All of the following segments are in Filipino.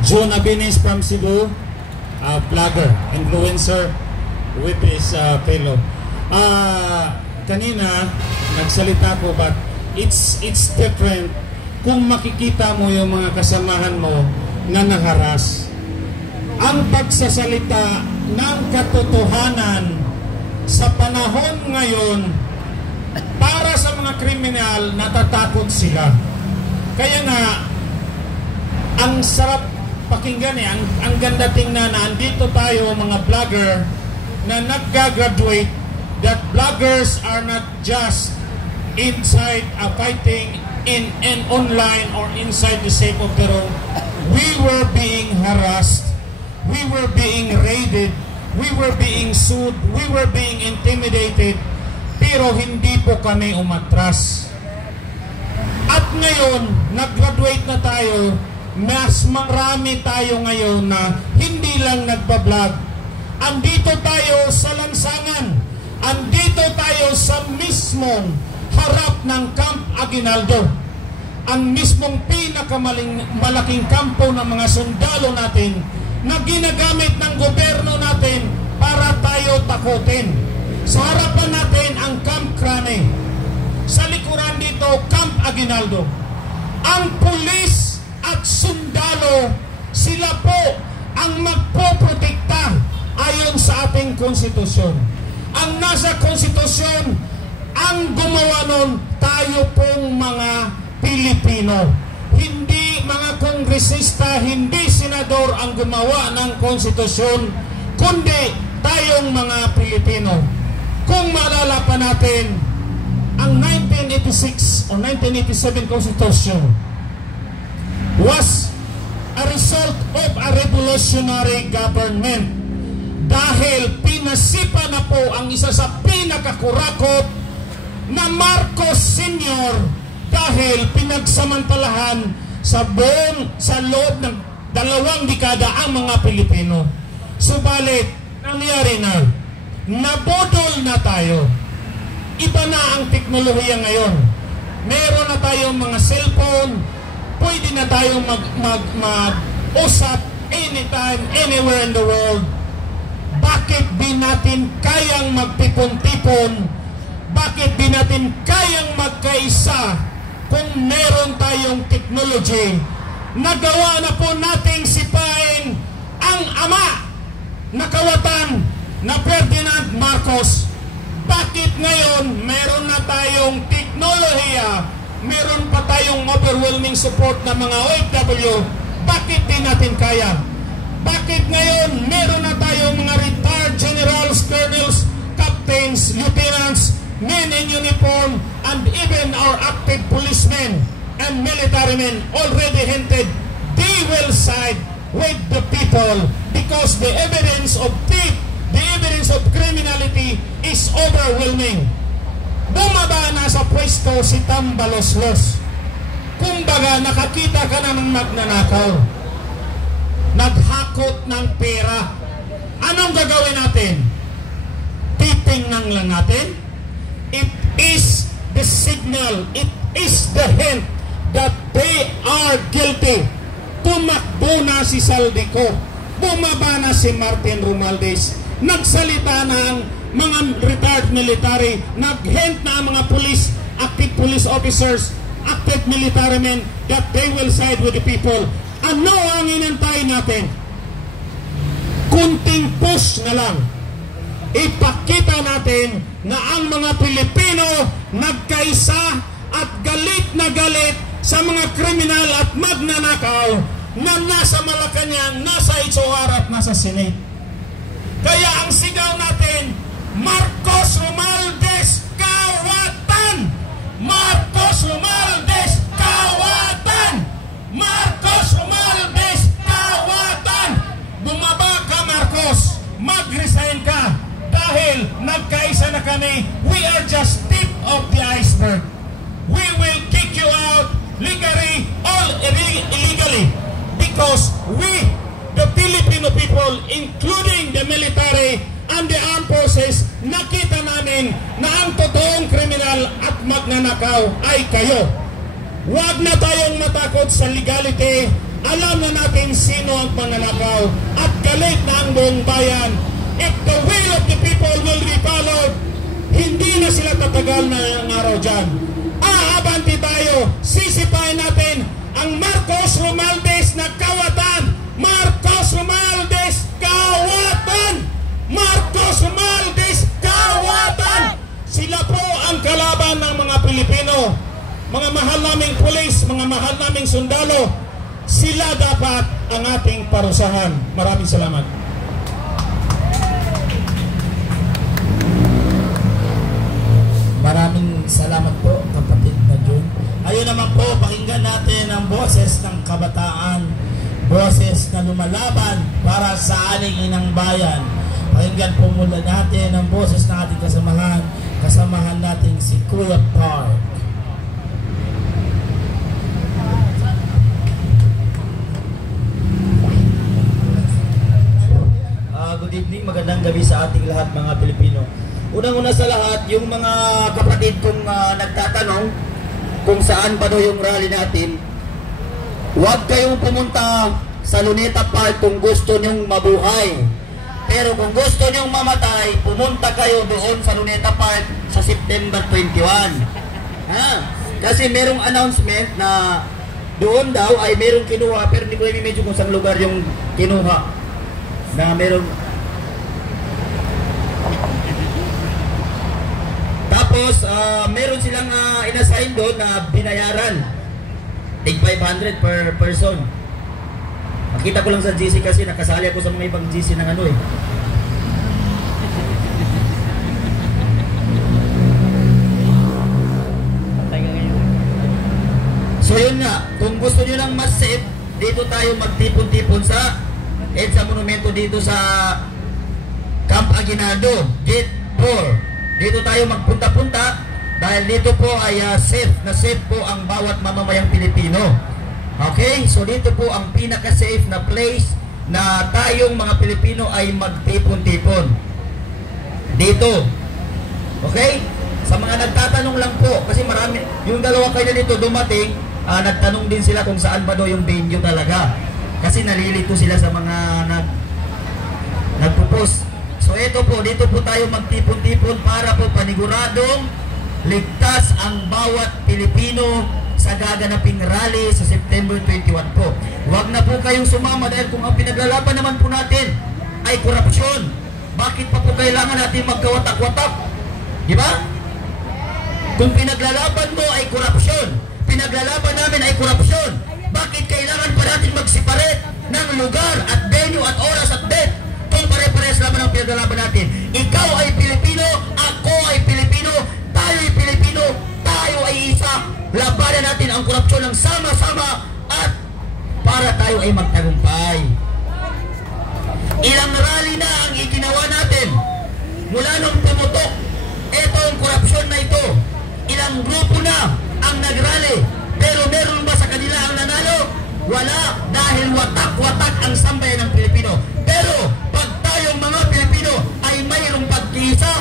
June Abinis from Cebu, vlogger, influencer with his fellow. Kanina, nagsalita ko, but it's different kung makikita mo yung mga kasamahan mo na nakaras. Ang pagsasalita ng katotohanan sa panahon ngayon, para sa mga kriminal, natatakot sila. Kaya nga, ang sarap pakinggan ang ganda tingnan na andito tayo mga vlogger na nagga-graduate, that vloggers are not just inside fighting in online or inside the safe of their own. We were being harassed, we were being raided, we were being sued, we were being intimidated, pero hindi po kami umatras. At ngayon, nag-graduate na tayo, mas marami tayo ngayon na hindi lang nagbablog. Andito tayo sa lansangan, andito tayo sa mismong harap ng Camp Aguinaldo, ang mismong pinakamalaking kampo ng mga sundalo natin na ginagamit ng gobyerno natin para tayo takutin. Sa harapan natin ang Camp Crane, sa likuran dito Camp Aguinaldo. Ang pulis at sundalo, sila po ang magpoprotekta ayon sa ating konstitusyon. Ang nasa konstitusyon, ang gumawa nun, tayo pong mga Pilipino. Hindi mga kongresista, hindi senador ang gumawa ng konstitusyon, kundi tayong mga Pilipino. Kung maalala pa natin, ang 1986 o 1987 Constitution was a result of a revolutionary government dahil pinasipa na po ang isa sa pinakakurakot na Marcos Sr. dahil pinagsamantalahan sa loob ng 2 dekada ang mga Pilipino. Subalit, nangyari na, nabodol na tayo. Iba na ang teknolohiya ngayon. Meron na tayong mga cellphone, pwede na tayong mag-usap anytime, anywhere in the world. Bakit di natin kayang magtipon-tipon? Bakit di natin kayang magkaisa kung meron tayong technology? Nagawa na po nating sipain ang ama na kawatan na Ferdinand Marcos. Bakit ngayon meron na tayong teknolohiya, meron pa tayong overwhelming support ng mga OFW? Bakit di natin kaya? Bakit ngayon meron na tayong mga retired generals, colonels, captains, lieutenants, men in uniform, and even our active policemen and military men already hinted they will side with the people because the evidence of theft, the evidence of criminality is overwhelming. Bumaba na sa pwesto si Tambaloslos. Kumbaga, nakakita ka ng magnanakaw, naghakot ng pera. Anong gagawin natin? Titingnan lang natin. It is the signal, it is the hint that they are guilty. Tumakbo na si Saldico, bumaba na si Martin Romualdez, nagsalita na ang mga retired military, nag-hint na ang mga police, active police officers, active military men that they will side with the people. Ano ang inantay natin? Kunting push na lang. Ipakita natin na ang mga Pilipino nagkaisa at galit na galit sa mga kriminal at magnanakaw na nasa Malacanang, nasa Itzoar at nasa Senate. Kaya ang sigaw natin, Marcos Romualdez kawatan! Marcos Romualdez kawatan! Marcos Romualdez kawatan! Bumaba ka, Marcos! Mag-resign ka! Dahil nagkaisa na kami, we are just tip of the iceberg. We will kick you out legally or illegally because we, the Filipino people, including the military and the armed forces, nakita namin na ang totoong kriminal at magnanakaw ay kayo. Huwag na tayong matakot sa legality. Alam na natin sino ang pananakaw at galit na ang buong bayan. If the will of the people will be followed, hindi na sila tatagal na ang araw dyan. Abanti tayo, sisipain natin ang Marcos Romualdez na kawatan. Marcos Romualdez kawatan! Marcos Romualdez kawatan! Sila po ang kalaban ng mga Pilipino. Mga mahal naming pulis, mga mahal naming sundalo, sila dapat ang ating parusahan. Maraming salamat. Maraming salamat po, kapatid na Jun. Ayun naman po, pakinggan natin ang boses ng kabataan, boses na lumalaban para sa aling inang bayan. Pakinggan po mula natin ang boses ng ating kasamahan natin si Kuya Park. Good evening, magandang gabi sa ating lahat mga Pilipino. Unang-una sa lahat, yung mga kapatid kong nagtatanong kung saan ba daw yung rally natin, huwag kayong pumunta sa Luneta Park kung gusto nyong mabuhay. Pero kung gusto nyong mamatay, pumunta kayo doon sa Luneta Park sa September 21. Kasi merong announcement na doon daw ay merong kinuha, pero hindi ko i-medyo kung saan lugar yung kinuha. Na merong tapos meron silang inassign doon na binayaran tig 500 per person. Nakita ko lang sa GC kasi nakasali ako sa mga ibang GC ng ano eh. So yun nga, kung gusto nyo lang mas safe, dito tayo magtipon-tipon sa EDSA Monumento dito sa Camp Aguinaldo, Gate 4. Dito tayo magpunta-punta dahil dito po ay safe na safe po ang bawat mamamayang Pilipino. Okay? So dito po ang pinaka-safe na place na tayong mga Pilipino ay magtipon-tipon. Dito. Okay? Sa mga nagtatanong lang po, kasi marami, yung dalawa kayo dito dumating, nagtanong din sila kung saan ba daw yung venue talaga. Kasi nalilito sila sa mga nagpo-post. So ito po, dito po tayo magtipon-tipon para po paniguradong ligtas ang bawat Pilipino sa gaganaping rally sa September 21 po. Huwag na po kayong sumama dahil kung ang pinaglalaban naman po natin ay korupsyon, bakit pa po kailangan natin magkawatak-watak? Di ba? Kung pinaglalaban mo ay korupsyon, pinaglalaban namin ay korupsyon, bakit kailangan pa natin mag-separate ng lugar at venue at oras at date? Kung pare-pares naman ang pinaglalaban natin. Ikaw ay Pilipino, ako ay Pilipino, tayo ay Pilipino, tayo ay isa. Labanan natin ang korupsyon ng sama-sama at para tayo ay magtagumpay. Ilang rally na ang iginawa natin mula nung pumutok etong korupsyon na ito. Ilang grupo na ang nagrally, pero meron ba sa kanila ang nanalo? Wala, dahil watak-watak ang sambayan ng Pilipino. Pero pag tayong mga Pilipino ay mayroong pagkiisa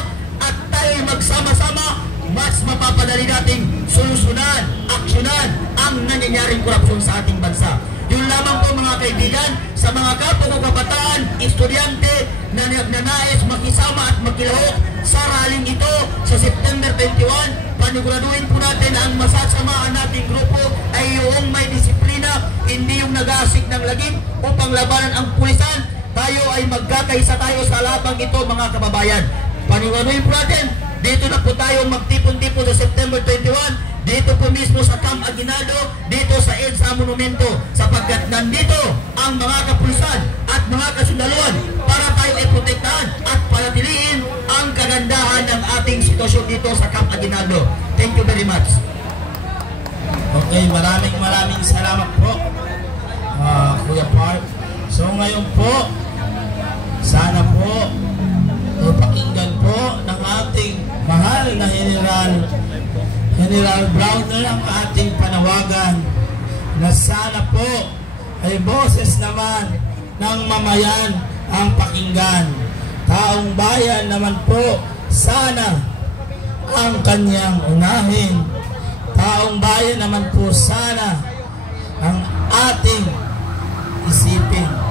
at tayo magsama-sama, mas mapapadali nating solusunan, aksyonan ang nangyayaring korupsyon sa ating bansa. Yun lamang po mga kaibigan, sa mga kapwa ko kabataan, estudyante na nagnanais makisama at makilahok sa rallying ito sa September 21, paniguraduhin po natin ang masasamaan nating grupo ay yung may disiplina, hindi yung nag-aasik ng lagim upang labanan ang pulisan. Tayo ay magkakaisa tayo sa labang ito mga kababayan. Paniguraduhin po natin, dito na po tayo magtipon-tipon sa September 21, dito po mismo sa Camp Aguinaldo, dito sa EDSA Monumento, sapagkat nandito ang mga kapulisan at mga kasundaluan para tayo ay protektahan at panatiliin ang kagandahan ng ating sitwasyon dito sa Camp Aguinaldo. Thank you very much. Okay, maraming salamat po, Kuya Park. So ngayon po, sana po pakinggan po ng ating mahal na General Browner ang ating panawagan na sana po ay boses naman ng mamayan ang pakinggan. Taong bayan naman po sana ang kanyang unahin. taong bayan naman po sana ang ating isipin.